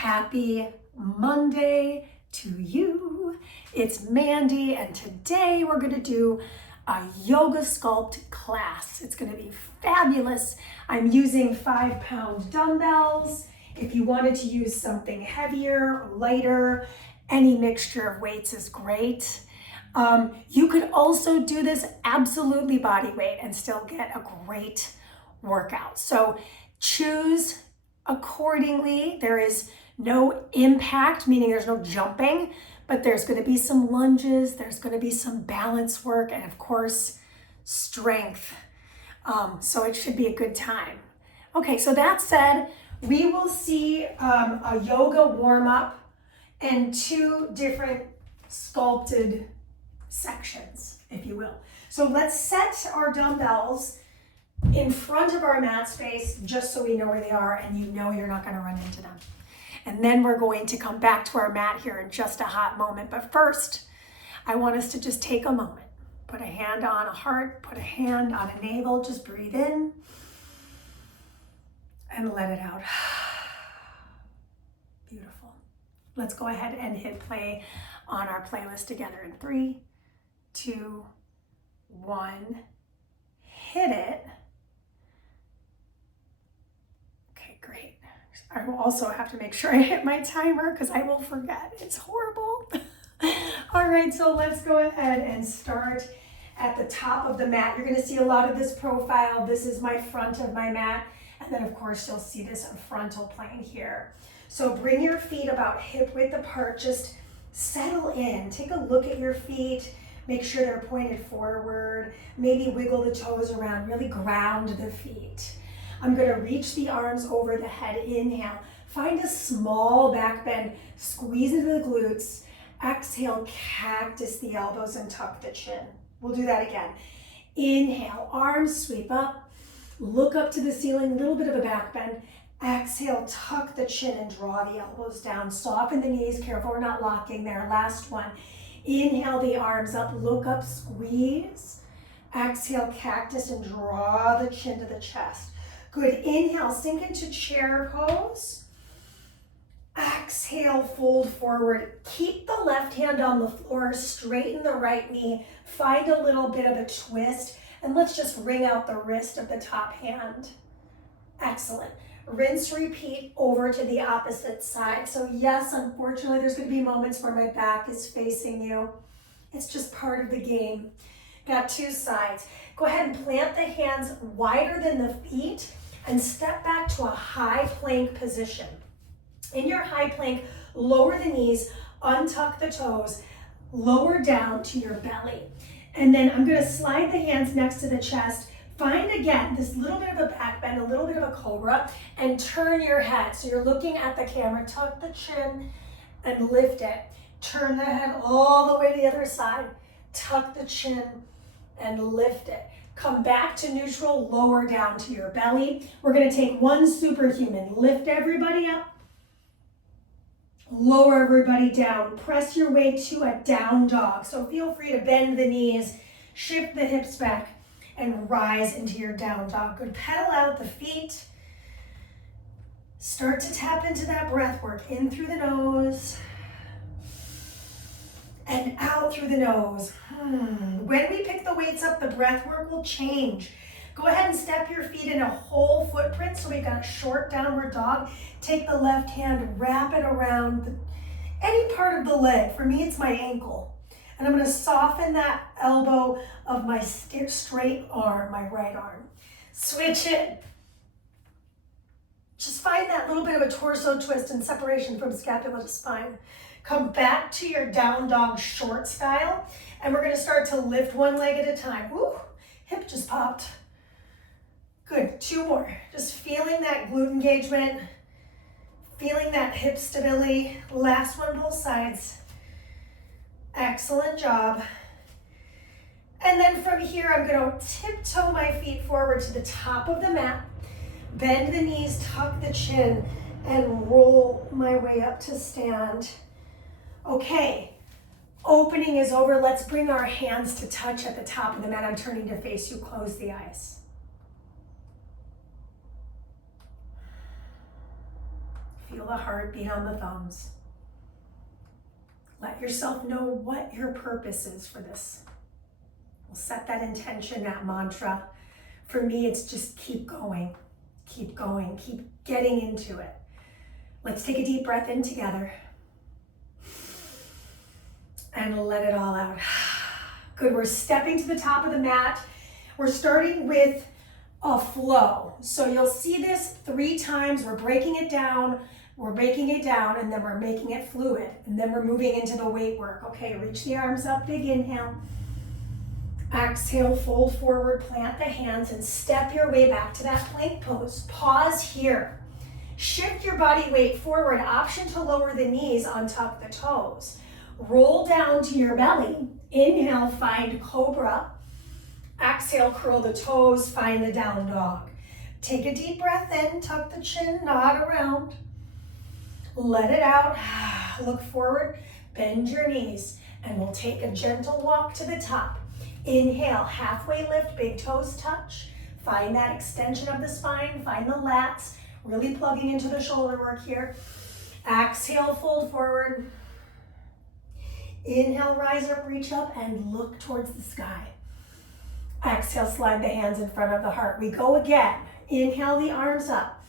Happy Monday to you. It's Mandy, and today we're going to do a yoga sculpt class. It's going to be fabulous. I'm using 5-pound dumbbells. If you wanted to use something heavier, lighter, any mixture of weights is great. You could also do this absolutely body weight and still get a great workout. So choose accordingly. There is no impact, meaning there's no jumping, but there's going to be some lunges, there's going to be some balance work, and of course, strength. So it should be a good time. Okay, so that said, we will see a yoga warm-up and 2 different sculpted sections, if you will. So let's set our dumbbells in front of our mat space just so we know where they are and you know you're not going to run into them. And then we're going to come back to our mat here in just a hot moment. But first, I want us to just take a moment. Put a hand on a heart, put a hand on a navel, just breathe in and let it out. Beautiful. Let's go ahead and hit play on our playlist together in 3, 2, 1. Hit it. Okay, great. I will also have to make sure I hit my timer because I will forget. It's horrible. All right, so let's go ahead and start at the top of the mat. You're going to see a lot of this profile. This is my front of my mat. And then, of course, you'll see this frontal plane here. So bring your feet about hip width apart. Just settle in. Take a look at your feet. Make sure they're pointed forward. Maybe wiggle the toes around. Really ground the feet. I'm going to reach the arms over the head. Inhale. Find a small back bend. Squeeze into the glutes. Exhale, cactus the elbows and tuck the chin. We'll do that again. Inhale, arms sweep up. Look up to the ceiling, a little bit of a back bend. Exhale, tuck the chin and draw the elbows down. Soften the knees, careful we're not locking there. Last one. Inhale the arms up, look up, squeeze. Exhale, cactus and draw the chin to the chest. Good, inhale, sink into chair pose. Exhale, fold forward. Keep the left hand on the floor, straighten the right knee. Find a little bit of a twist, and let's just wring out the wrist of the top hand. Excellent. Rinse, repeat over to the opposite side. So yes, unfortunately, there's going to be moments where my back is facing you. It's just part of the game. Got 2 sides. Go ahead and plant the hands wider than the feet and step back to a high plank position. In your high plank, lower the knees, untuck the toes, lower down to your belly. And then I'm going to slide the hands next to the chest. Find again this little bit of a back bend, a little bit of a cobra, and turn your head. So you're looking at the camera, tuck the chin and lift it. Turn the head all the way to the other side. Tuck the chin and lift it. Come back to neutral, lower down to your belly. We're going to take 1 superhuman. Lift everybody up. Lower everybody down. Press your way to a down dog. So feel free to bend the knees, shift the hips back, and rise into your down dog. Good. Pedal out the feet. Start to tap into that breath work. In through the nose and out through the nose. When we pick the weights up, the breath work will change. Go ahead and step your feet in a whole footprint. So we've got a short downward dog. Take the left hand, wrap it around any part of the leg. For me, it's my ankle. And I'm going to soften that elbow of my straight arm, my right arm. Switch it. Just find that little bit of a torso twist and separation from scapula to spine. Come back to your down dog short style. And we're going to start to lift 1 leg at a time. Woo, hip just popped. Good, 2 more. Just feeling that glute engagement, feeling that hip stability. Last one, both sides. Excellent job. And then from here, I'm going to tiptoe my feet forward to the top of the mat, bend the knees, tuck the chin, and roll my way up to stand. Okay, opening is over. Let's bring our hands to touch at the top of the mat. I'm turning to face you. Close the eyes. Feel the heartbeat on the thumbs. Let yourself know what your purpose is for this. We'll set that intention, that mantra. For me, it's just keep going, keep getting into it. Let's take a deep breath in together and let it all out. Good, we're stepping to the top of the mat. We're starting with a flow. So you'll see this 3 times. We're breaking it down, and then we're making it fluid. And then we're moving into the weight work. Okay, reach the arms up, big inhale. Exhale, fold forward, plant the hands, and step your way back to that plank pose. Pause here. Shift your body weight forward. Option to lower the knees, untuck the toes. Roll down to your belly. Inhale, find cobra. Exhale, curl the toes, find the down dog. Take a deep breath in, tuck the chin, nod around. Let it out. Look forward, bend your knees, and we'll take a gentle walk to the top. Inhale, halfway lift, big toes touch. Find that extension of the spine, find the lats, really plugging into the shoulder work here. Exhale, fold forward. Inhale, rise up, reach up, and look towards the sky. Exhale, slide the hands in front of the heart. We go again. Inhale the arms up.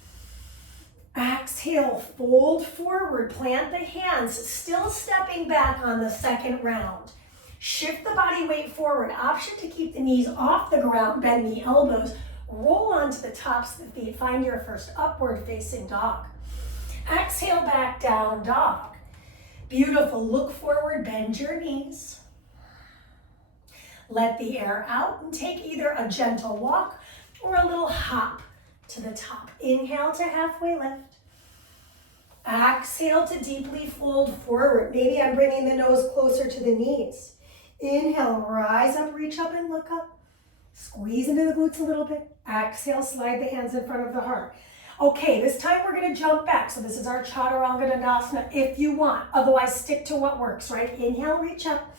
Exhale, fold forward, plant the hands, still stepping back on the second round. Shift the body weight forward. Option to keep the knees off the ground, bend the elbows, roll onto the tops of the feet. Find your first upward facing dog. Exhale, back down dog. Beautiful, look forward, bend your knees. Let the air out and take either a gentle walk or a little hop to the top. Inhale to halfway lift. Exhale to deeply fold forward. Maybe I'm bringing the nose closer to the knees. Inhale, rise up, reach up and look up. Squeeze into the glutes a little bit. Exhale, slide the hands in front of the heart. Okay, this time we're gonna jump back. So this is our Chaturanga Dandasana if you want. Otherwise, stick to what works, right? Inhale, reach up.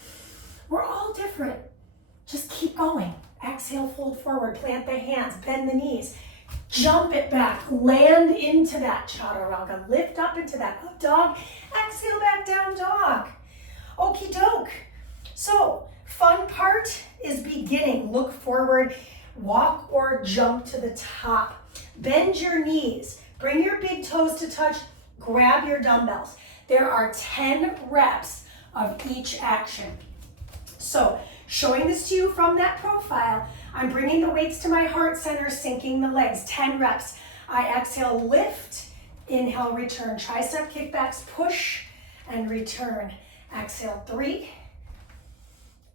We're all different. Just keep going. Exhale, fold forward, plant the hands, bend the knees. Jump it back, land into that Chaturanga. Lift up into that up dog. Exhale, back down dog. Okie doke. So, fun part is beginning. Look forward, walk or jump to the top. Bend your knees, bring your big toes to touch, grab your dumbbells. There are 10 reps of each action. So, showing this to you from that profile, I'm bringing the weights to my heart center, sinking the legs, 10 reps. I exhale, lift, inhale, return, tricep kickbacks, push and return. Exhale, 3,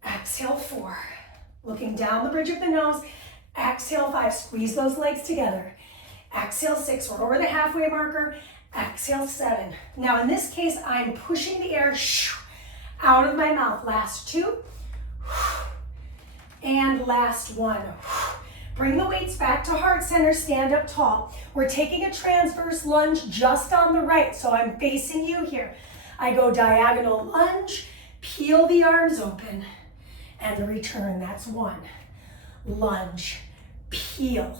exhale, 4. Looking down the bridge of the nose, exhale, 5, squeeze those legs together. Exhale, 6, we're over the halfway marker. Exhale, 7. Now in this case, I'm pushing the air out of my mouth. Last 2, and last 1. Bring the weights back to heart center, stand up tall. We're taking a transverse lunge just on the right, so I'm facing you here. I go diagonal lunge, peel the arms open, and return. That's 1. Lunge, peel,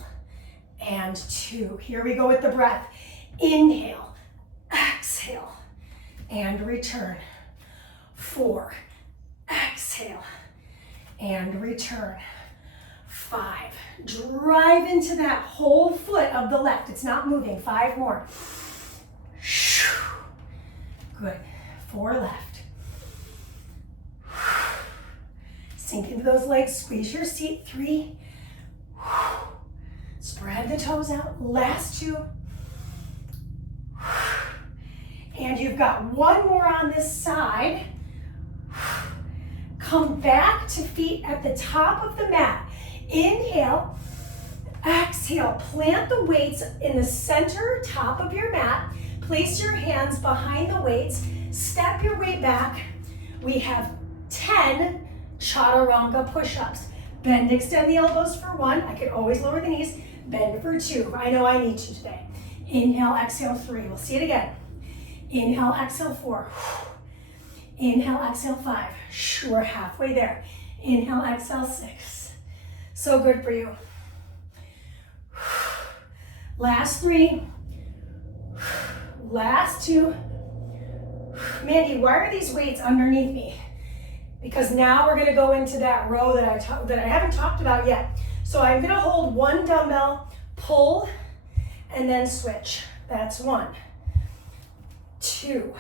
and 2. Here we go with the breath. Inhale, exhale, and return. 4, exhale, and return. 5, drive into that whole foot of the left. It's not moving. 5 more. Good. 4 left. Sink into those legs, squeeze your seat. 3. Spread the toes out. Last 2. And you've got 1 more on this side. Come back to feet at the top of the mat. Inhale, exhale, plant the weights in the center top of your mat. Place your hands behind the weights. Step your way back. We have 10 Chaturanga push-ups. Bend, extend the elbows for 1. I could always lower the knees. Bend for 2. I know I need to today. Inhale, exhale, 3. We'll see it again. Inhale, exhale, 4. Inhale, exhale, 5. We're halfway there. Inhale, exhale, 6. So good for you. Last 3. Last 2. Mandee, why are these weights underneath me? Because now we're gonna go into that row that I haven't talked about yet. So I'm gonna hold 1 dumbbell, pull, and then switch. That's 1, 2,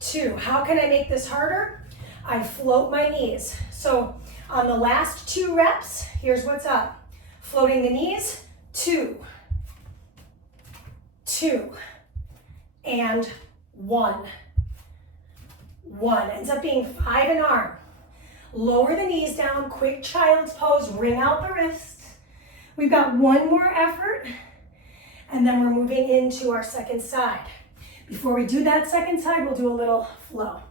2. How can I make this harder? I float my knees. So on the last 2 reps, here's what's up. Floating the knees, 2, 2, and 1. 1. Ends up being 5 an arm. Lower the knees down, quick child's pose, wring out the wrists. We've got 1 more effort, and then we're moving into our second side. Before we do that second side, we'll do a little flow.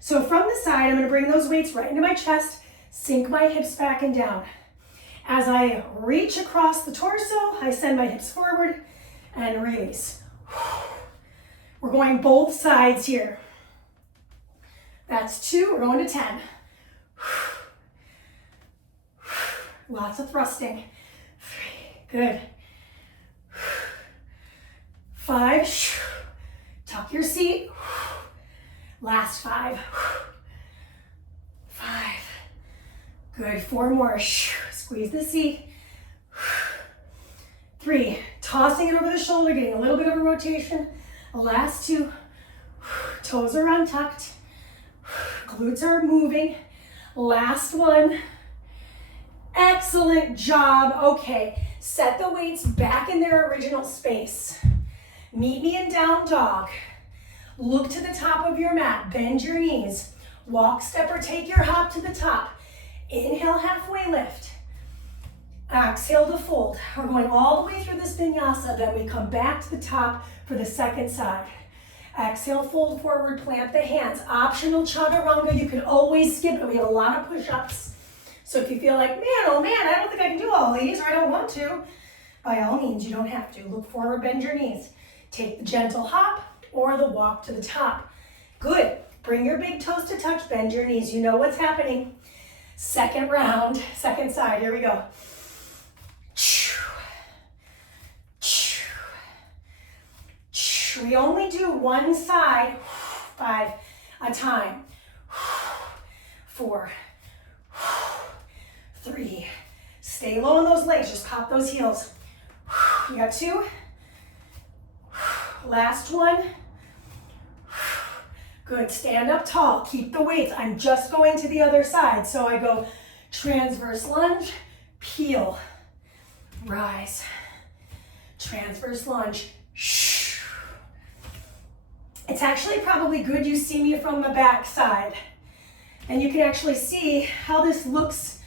So from the side, I'm gonna bring those weights right into my chest, sink my hips back and down. As I reach across the torso, I send my hips forward and release. We're going both sides here. That's 2, we're going to 10. Lots of thrusting. 3, good. 5, tuck your seat. Last 5. 5, good. 4 more. Squeeze the seat. 3, tossing it over the shoulder, getting a little bit of a rotation. Last 2, toes are untucked. Glutes are moving. Last 1. Excellent job. Okay, set the weights back in their original space. Meet me in down dog. Look to the top of your mat. Bend your knees. Walk, step, or take your hop to the top. Inhale, halfway lift. Exhale to fold. We're going all the way through this vinyasa, then we come back to the top for the second side. Exhale, fold forward, plant the hands. Optional chaturanga, you can always skip it. We have a lot of push-ups. So if you feel like, man, oh man, I don't think I can do all these, or I don't want to, by all means, you don't have to. Look forward, bend your knees. Take the gentle hop or the walk to the top. Good. Bring your big toes to touch, bend your knees. You know what's happening. Second round, second side, here we go. We only do one side, 5 a time. 4, 3. Stay low on those legs, just pop those heels. You got 2. Last 1. Good, stand up tall, keep the weights. I'm just going to the other side. So I go transverse lunge, peel, rise. Transverse lunge, It's actually probably good you see me from the back side. And you can actually see how this looks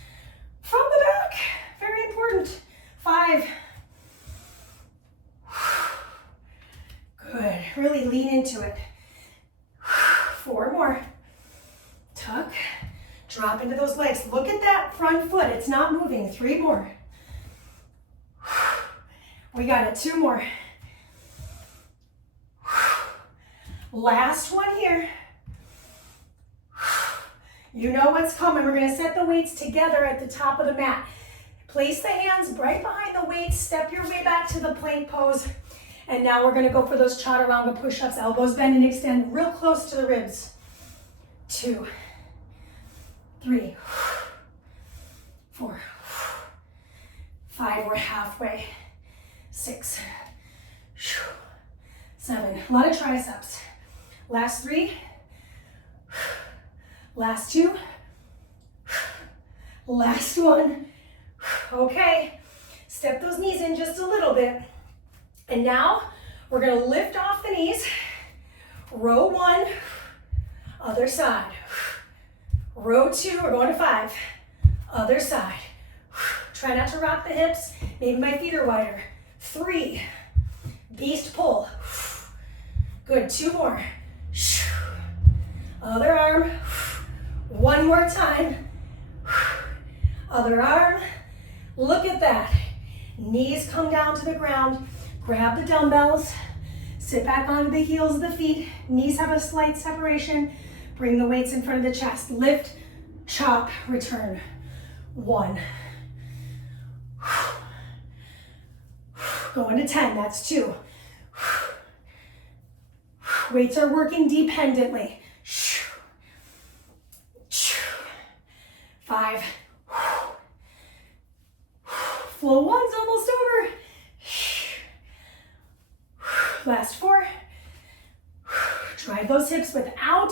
from the back. Very important. 5. Good. Really lean into it. 4 more. Tuck. Drop into those legs. Look at that front foot. It's not moving. 3 more. We got it. 2 more. Last one here. You know what's coming. We're going to set the weights together at the top of the mat. Place the hands right behind the weights. Step your way back to the plank pose. And now we're going to go for those chaturanga push-ups. Elbows bend and extend real close to the ribs. 2, 3, 4, 5. We're halfway. 6, 7. A lot of triceps. Last 3. Last 2. Last 1. Okay. Step those knees in just a little bit. And now we're going to lift off the knees. Row 1. Other side. Row 2. We're going to 5. Other side. Try not to rock the hips. Maybe my feet are wider. 3. Beast pull. Good. 2 more. Other arm. 1 more time. Other arm. Look at that. Knees come down to the ground. Grab the dumbbells. Sit back onto the heels of the feet. Knees have a slight separation. Bring the weights in front of the chest. Lift, chop, return. 1. Going to 10. That's 2. Weights are working dependently. 5. Flow 1's almost over. Last 4. Drive those hips without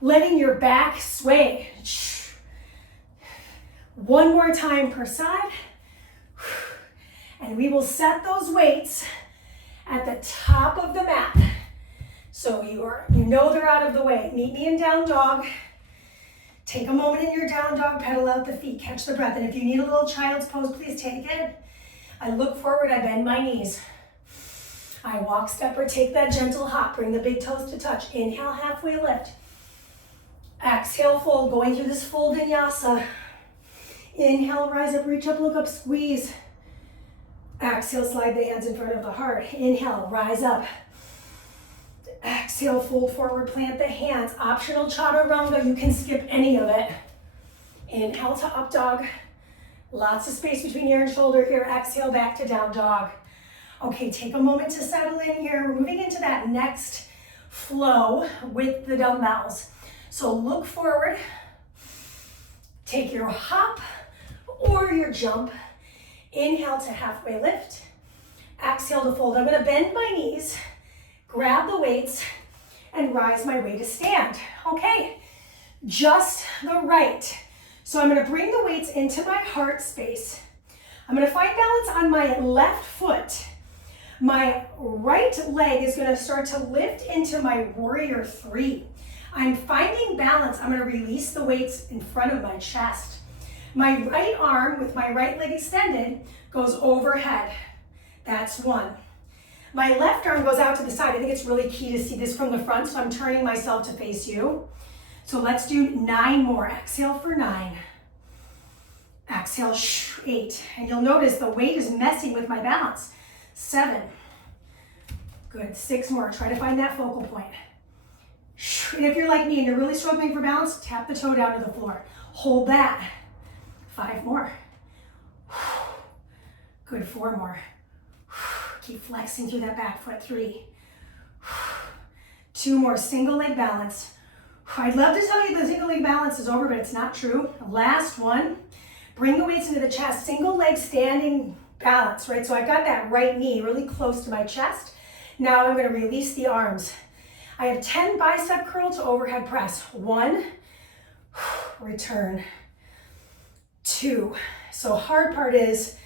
letting your back sway. One more time per side. And we will set those weights at the top of the mat. So you know they're out of the way. Meet me in down dog. Take a moment in your down dog, pedal out the feet, catch the breath. And if you need a little child's pose, please take it. I look forward, I bend my knees. I walk, step, or take that gentle hop. Bring the big toes to touch. Inhale, halfway lift. Exhale, fold, going through this full vinyasa. Inhale, rise up, reach up, look up, squeeze. Exhale, slide the hands in front of the heart. Inhale, rise up. Exhale, fold forward, plant the hands. Optional chaturanga, you can skip any of it. Inhale to up dog. Lots of space between ear and shoulder here. Exhale, back to down dog. Okay, take a moment to settle in here. We're moving into that next flow with the dumbbells. So look forward. Take your hop or your jump. Inhale to halfway lift. Exhale to fold. I'm going to bend my knees, grab the weights, and rise my way to stand. Okay, just the right. So I'm going to bring the weights into my heart space. I'm going to find balance on my left foot. My right leg is going to start to lift into my warrior 3. I'm finding balance. I'm going to release the weights in front of my chest. My right arm with my right leg extended goes overhead. That's 1. My left arm goes out to the side. I think it's really key to see this from the front, so I'm turning myself to face you. So let's do 9 more. Exhale for 9. Exhale, 8. And you'll notice the weight is messing with my balance. 7. Good. 6 more. Try to find that focal point. And if you're like me and you're really struggling for balance, tap the toe down to the floor. Hold that. 5 more. Good. 4 more. Keep flexing through that back foot. 3. 2 more. Single leg balance. I'd love to tell you the single leg balance is over, but it's not true. Last one. Bring the weights into the chest. Single leg standing balance, right? So I've got that right knee really close to my chest. Now I'm going to release the arms. I have 10 bicep curl to overhead press. 1, return. 2. So hard part is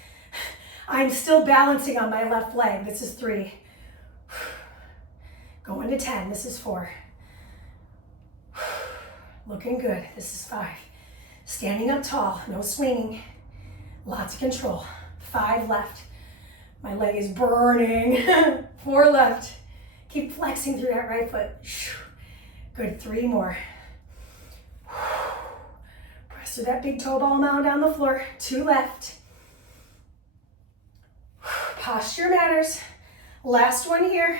I'm still balancing on my left leg. This is 3. Going to 10. This is 4. Looking good. This is 5. Standing up tall, no swinging. Lots of control. 5 left. My leg is burning. 4 left. Keep flexing through that right foot. Good. 3 more. Press through that big toe ball mound on the floor. 2 left. Posture matters. Last one here.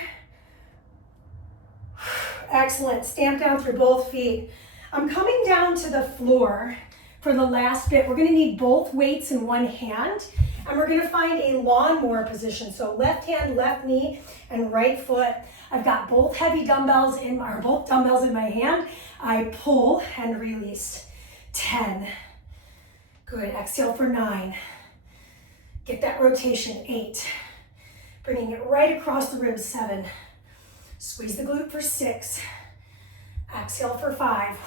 Excellent. Stamp down through both feet. I'm coming down to the floor for the last bit. We're going to need both weights in one hand, and we're going to find a lawnmower position. So left hand, left knee, and right foot. I've got both dumbbells in my hand. I pull and release. 10. Good. Exhale for 9. Get that rotation. 8. Bringing it right across the ribs. 7. Squeeze the glute for 6. Exhale for 5.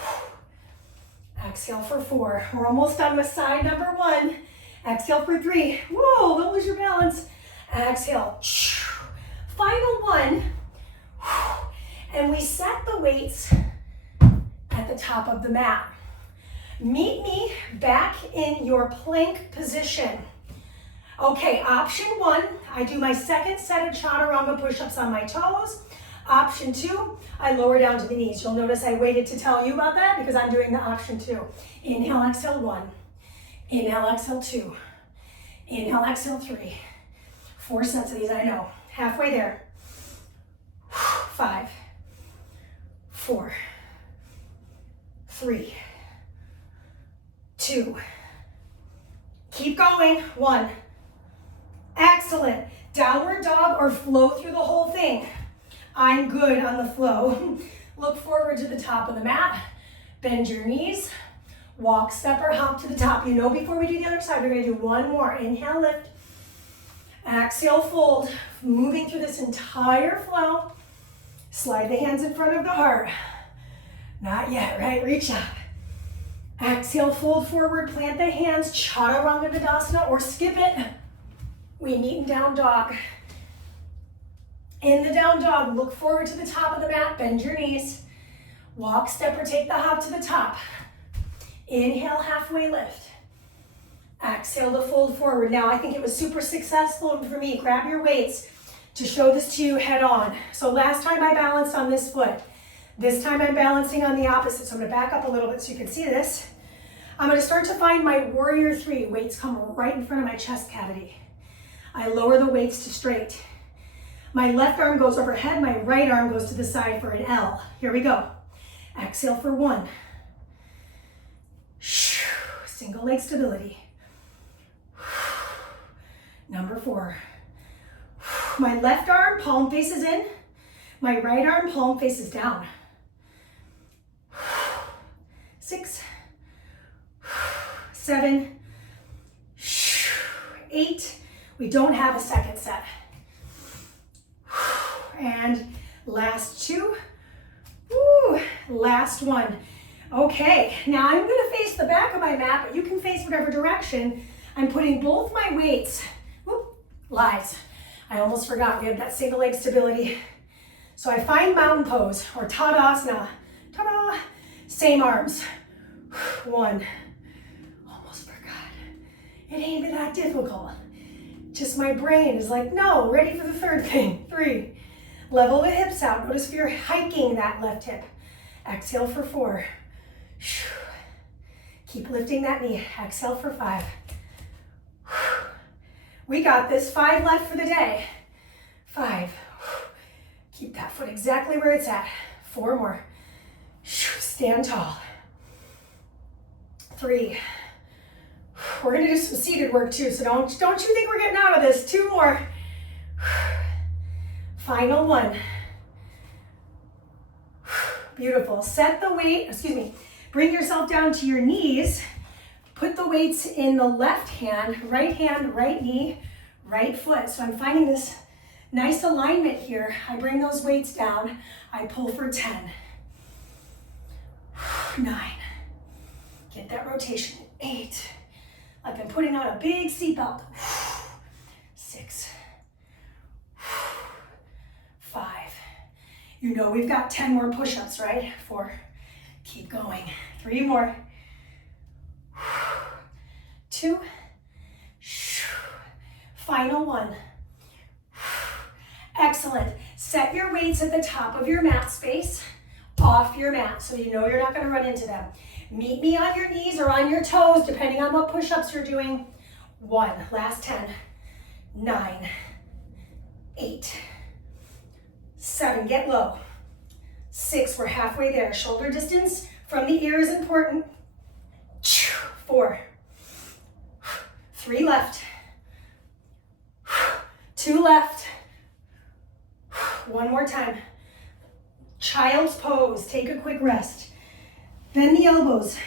Exhale for 4. We're almost done with side number 1. Exhale for 3. Whoa, don't lose your balance. Exhale. Final 1. And we set the weights at the top of the mat. Meet me back in your plank position. Okay, option 1, I do my second set of chaturanga push-ups on my toes. Option 2, I lower down to the knees. You'll notice I waited to tell you about that because I'm doing the option 2. Inhale, exhale 1. Inhale, exhale 2. Inhale, exhale 3. 4 sets of these, I know. Halfway there. 5, 4, 3, 2. Keep going. 1. Excellent. Downward dog or flow through the whole thing. I'm good on the flow. Look forward to the top of the mat. Bend your knees. Walk, step, or hop to the top. You know, before we do the other side, we're going to do one more. Inhale, lift. Exhale, fold. Moving through this entire flow. Slide the hands in front of the heart. Not yet, right? Reach up. Exhale, fold forward, plant the hands, chaturanga dandasana, or skip it. We meet in down dog. In the down dog, look forward to the top of the mat, bend your knees. Walk, step, or take the hop to the top. Inhale, halfway lift. Exhale to fold forward. Now, I think it was super successful for me. Grab your weights to show this to you head on. So last time I balanced on this foot. This time I'm balancing on the opposite. So I'm gonna back up a little bit so you can see this. I'm gonna start to find my warrior three. Weights come right in front of my chest cavity. I lower the weights to straight. My left arm goes overhead, my right arm goes to the side for an L. Here we go. Exhale for 1. Single leg stability. Number 4. My left arm, palm faces in. My right arm, palm faces down. 6, 7, 8. We don't have a second set. And last 2. Woo, last 1. Okay, now I'm gonna face the back of my mat, but you can face whatever direction. I'm putting both my weights, lies. I almost forgot, we have that single leg stability. So I find mountain pose or Tadasana. Ta-da! Same arms. 1. Almost forgot. It ain't even that difficult. Just my brain is like, no, ready for the third thing. 3. Level the hips out. Notice if you're hiking that left hip. Exhale for 4. Keep lifting that knee. Exhale for 5. We got this. 5 left for the day. 5. Keep that foot exactly where it's at. 4 more. Stand tall. 3. We're gonna do some seated work too, so don't you think we're getting out of this. 2 more. Final 1. Beautiful. Set the weight, bring yourself down to your knees. Put the weights in the left hand, right knee, right foot. So I'm finding this nice alignment here. I bring those weights down. I pull for 10. 9. Get that rotation. 8. Like I'm putting on a big seatbelt. 6. 5. You know we've got 10 more push-ups, right? 4. Keep going. 3 more. 2. Final 1. Excellent. Set your weights at the top of your mat space, off your mat, so you know you're not going to run into them. Meet me on your knees or on your toes, depending on what push-ups you're doing. 1. Last 10. 9. 8. 7. Get low. 6. We're halfway there. Shoulder distance from the ear is important. 4. 3 left. 2 left. 1 more time. Child's pose. Take a quick rest. Bend the elbows.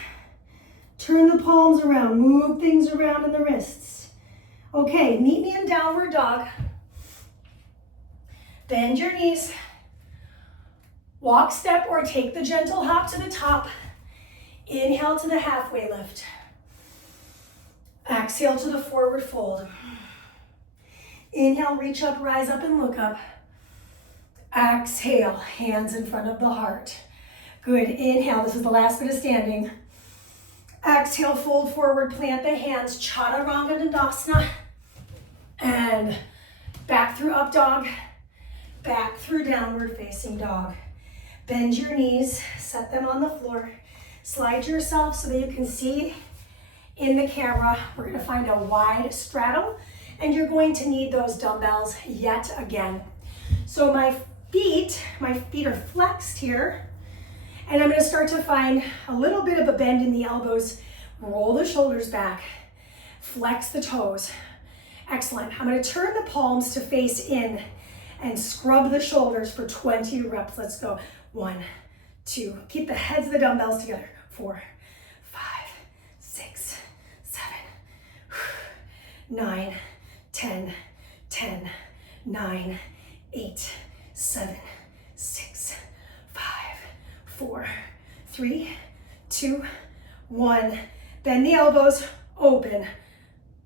Turn the palms around. Move things around in the wrists. Okay, meet me in downward dog. Bend your knees. Walk, step, or take the gentle hop to the top. Inhale to the halfway lift. Exhale to the forward fold. Inhale, reach up, rise up, and look up. Exhale, hands in front of the heart. Good, inhale, this is the last bit of standing. Exhale, fold forward, plant the hands, chaturanga dandasana. And back through up dog, back through downward facing dog. Bend your knees, set them on the floor. Slide yourself so that you can see in the camera. We're gonna find a wide straddle, and you're going to need those dumbbells yet again. So my feet are flexed here, and I'm gonna start to find a little bit of a bend in the elbows. Roll the shoulders back, flex the toes. Excellent. I'm gonna turn the palms to face in and scrub the shoulders for 20 reps. Let's go. 1, 2. Keep the heads of the dumbbells together. 4, 5, 6, 7, 9, 10, 10, 9, 8, 7, 6, 5, 4, 3, 2, 1. Bend the elbows, open,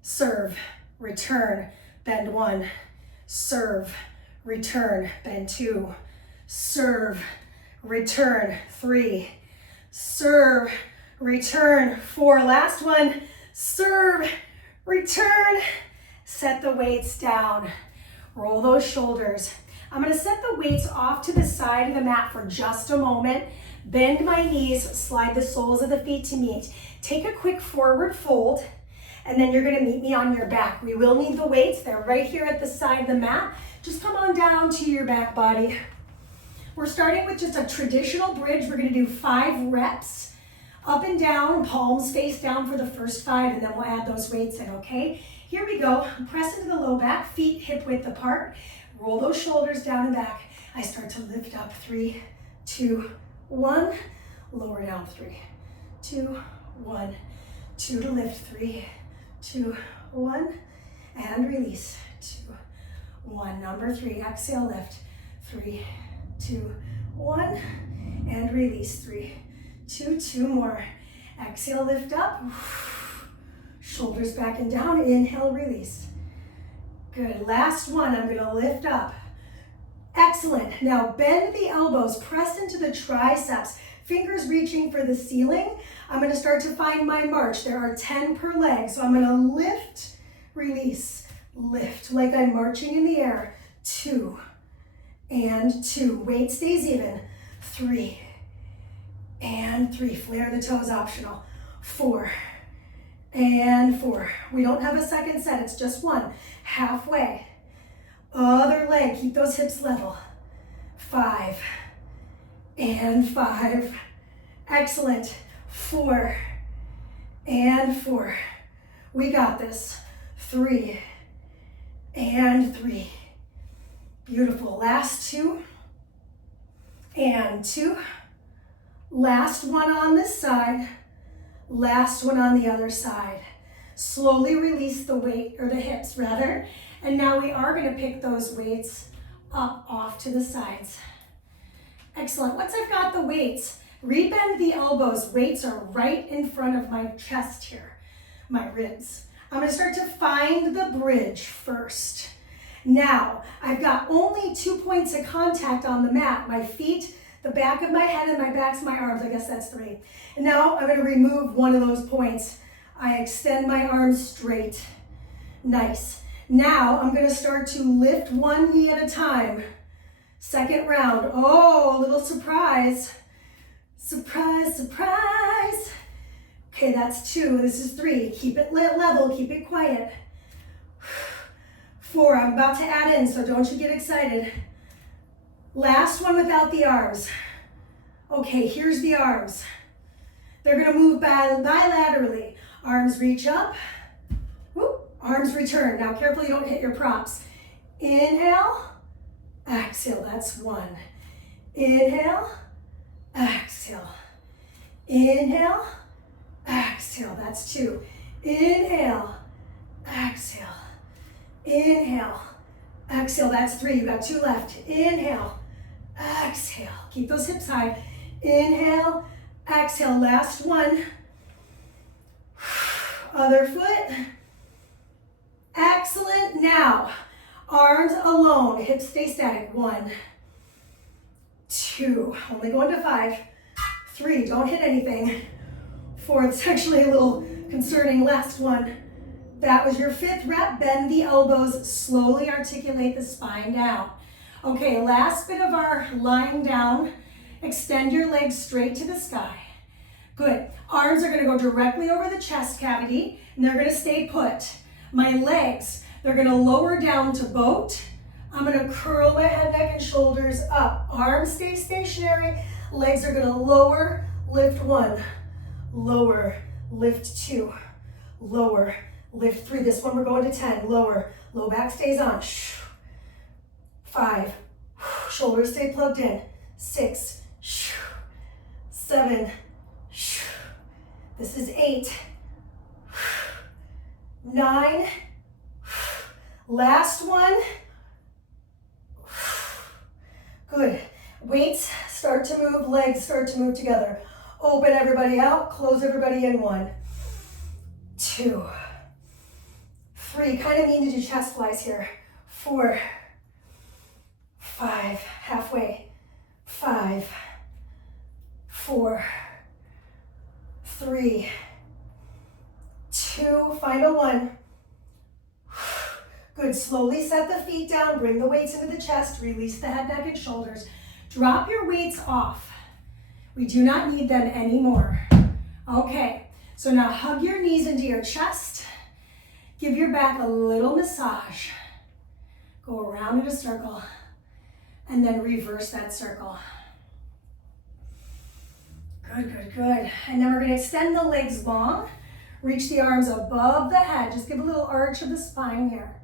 serve, return, bend 1, serve, return, bend 2, serve, return, 3, serve, return, 4, last one, serve, return, set the weights down, roll those shoulders. I'm gonna set the weights off to the side of the mat for just a moment, bend my knees, slide the soles of the feet to meet, take a quick forward fold, and then you're gonna meet me on your back. We will need the weights, they're right here at the side of the mat. Just come on down to your back body. We're starting with just a traditional bridge. We're gonna do 5 reps, up and down, palms face down for the first 5, and then we'll add those weights in, okay? Here we go, press into the low back, feet hip width apart, roll those shoulders down and back. I start to lift up, 3, 2, 1, lower down, 3, 2, 1, 2 to lift, 3, 2, 1, and release, 2, 1, number 3, exhale, lift, 3, 2, 1, and release, 3, 2, 2 more, exhale, lift up, shoulders back and down, inhale, release, good, last one, I'm gonna lift up, excellent, now bend the elbows, press into the triceps, fingers reaching for the ceiling. I'm gonna start to find my march. There are 10 per leg, so I'm gonna lift, release, lift, like I'm marching in the air, 2, and 2, weight stays even, 3, and 3, flare the toes, optional, 4, and 4. We don't have a second set, it's just 1, halfway, other leg, keep those hips level, 5, and 5, excellent, 4, and 4, we got this, 3, and 3, beautiful, last 2, and 2, last one on this side, last one on the other side, slowly release the weight, or the hips rather, and now we are going to pick those weights up off to the sides. Excellent, once I've got the weights, rebend the elbows, weights are right in front of my chest here, my ribs. I'm gonna start to find the bridge first. Now, I've got only 2 points of contact on the mat, my feet, the back of my head, and my back's my arms, I guess that's 3. And now I'm gonna remove one of those points. I extend my arms straight, nice. Now I'm gonna start to lift one knee at a time. Second round, oh, a little surprise. Surprise, surprise. Okay, that's 2, this is 3. Keep it level, keep it quiet. 4, I'm about to add in, so don't you get excited. Last one without the arms. Okay, here's the arms. They're gonna move bilaterally. Arms reach up, whoop, arms return. Now careful you don't hit your props. Inhale, exhale, that's 1. Inhale, exhale. Inhale, exhale, that's 2. Inhale, exhale. Inhale, exhale, that's 3. You got 2 left. Inhale, exhale. Keep those hips high. Inhale, exhale, last one. Other foot. Excellent. Now, arms alone, hips stay static. 1, 2, only going to 5. 3, don't hit anything. 4, it's actually a little concerning. Last one. That was your 5th rep. Bend the elbows, slowly articulate the spine down. Okay, last bit of our lying down. Extend your legs straight to the sky. Good. Arms are gonna go directly over the chest cavity, and they're gonna stay put. My legs, they're gonna lower down to boat. I'm gonna curl my head, neck, and shoulders up. Arms stay stationary. Legs are gonna lower, lift 1, lower, lift 2, lower, lift 3. This one we're going to 10, lower, low back stays on. 5, shoulders stay plugged in, 6, 7, this is 8, 9, last one, good. Weights start to move, legs start to move together. Open everybody out, close everybody in. 1, 2, 3, kind of need to do chest flies here. 4, 5, halfway. 5, 4, 3, 2, final one. Good, slowly set the feet down, bring the weights into the chest, release the head, neck, and shoulders. Drop your weights off. We do not need them anymore. Okay, so now hug your knees into your chest. Give your back a little massage. Go around in a circle, and then reverse that circle. Good, good, good. And then we're gonna extend the legs long. Reach the arms above the head. Just give a little arch of the spine here.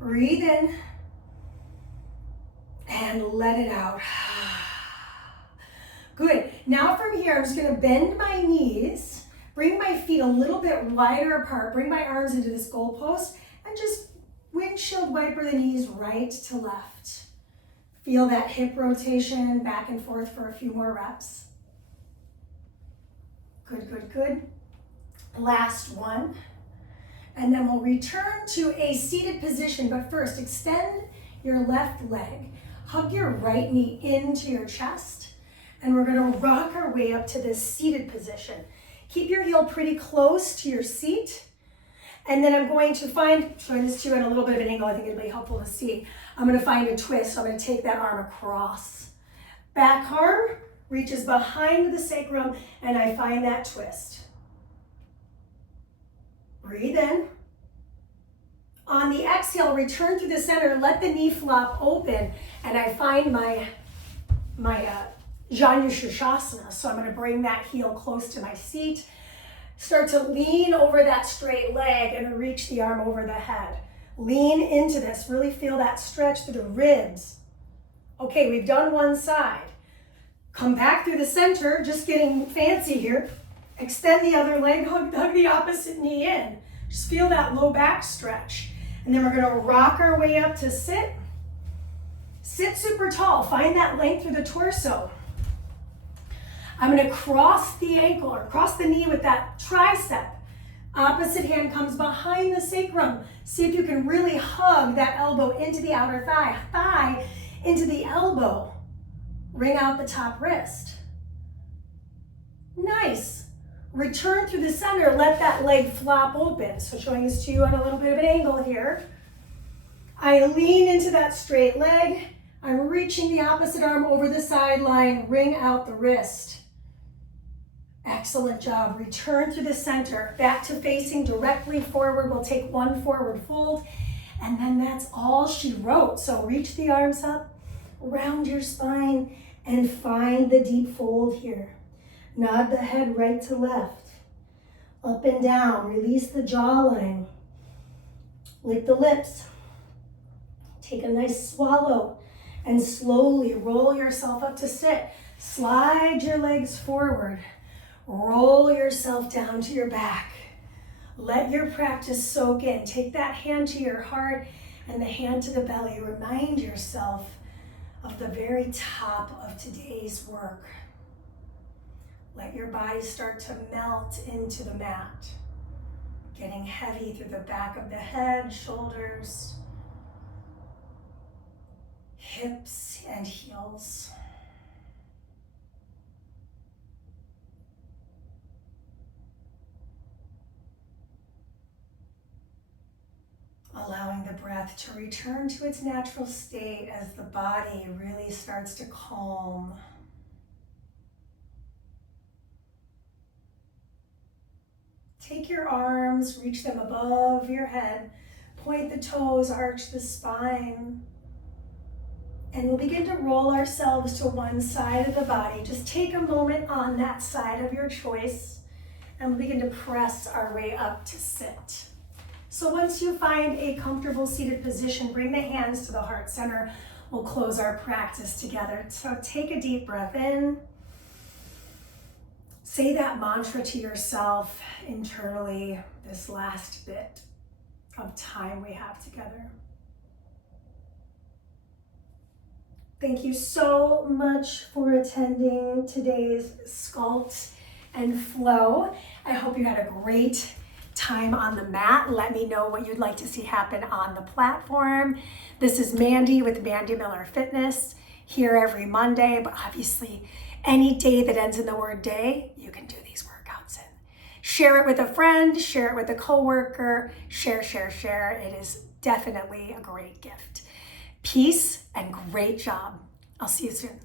Breathe in and let it out. Good. Now from here, I'm just going to bend my knees, bring my feet a little bit wider apart, bring my arms into this goalpost, and just windshield wiper the knees right to left. Feel that hip rotation back and forth for a few more reps. Good, good, good. Last one. And then we'll return to a seated position, but first extend your left leg. Hug your right knee into your chest, and we're gonna rock our way up to this seated position. Keep your heel pretty close to your seat, and then I'm going to showing this to you at a little bit of an angle, I think it'll be helpful to see. I'm gonna find a twist, so I'm gonna take that arm across. Back arm reaches behind the sacrum, and I find that twist. Breathe in. On the exhale, return through the center, let the knee flop open, and I find my Janu Shirshasana. So I'm gonna bring that heel close to my seat, start to lean over that straight leg and reach the arm over the head. Lean into this, really feel that stretch through the ribs. Okay, we've done one side. Come back through the center, just getting fancy here. Extend the other leg, hug the opposite knee in. Just feel that low back stretch. And then we're gonna rock our way up to sit. Sit super tall, find that length through the torso. I'm gonna cross the ankle or cross the knee with that tricep. Opposite hand comes behind the sacrum. See if you can really hug that elbow into the outer thigh, thigh into the elbow. Ring out the top wrist. Nice. Return through the center, let that leg flop open. So showing this to you on a little bit of an angle here. I lean into that straight leg. I'm reaching the opposite arm over the sideline, ring out the wrist. Excellent job. Return through the center, back to facing directly forward. We'll take one forward fold, and then that's all she wrote. So reach the arms up, round your spine, and find the deep fold here. Nod the head right to left, up and down, release the jawline, lick the lips, take a nice swallow, and slowly roll yourself up to sit. Slide your legs forward, roll yourself down to your back. Let your practice soak in. Take that hand to your heart and the hand to the belly. Remind yourself of the very top of today's work. Let your body start to melt into the mat, getting heavy through the back of the head, shoulders, hips, and heels. Allowing the breath to return to its natural state as the body really starts to calm. Take your arms, reach them above your head, point the toes, arch the spine, and we'll begin to roll ourselves to one side of the body. Just take a moment on that side of your choice, and we'll begin to press our way up to sit. So once you find a comfortable seated position, bring the hands to the heart center, we'll close our practice together. So take a deep breath in. Say that mantra to yourself internally this last bit of time we have together. Thank you so much for attending today's Sculpt and Flow. I hope you had a great time on the mat. Let me know what you'd like to see happen on the platform. This is Mandee with Mandee Miller Fitness, here every Monday, but obviously any day that ends in the word day, you can do these workouts in. Share it with a friend, share it with a coworker, share. It is definitely a great gift. Peace and great job. I'll see you soon.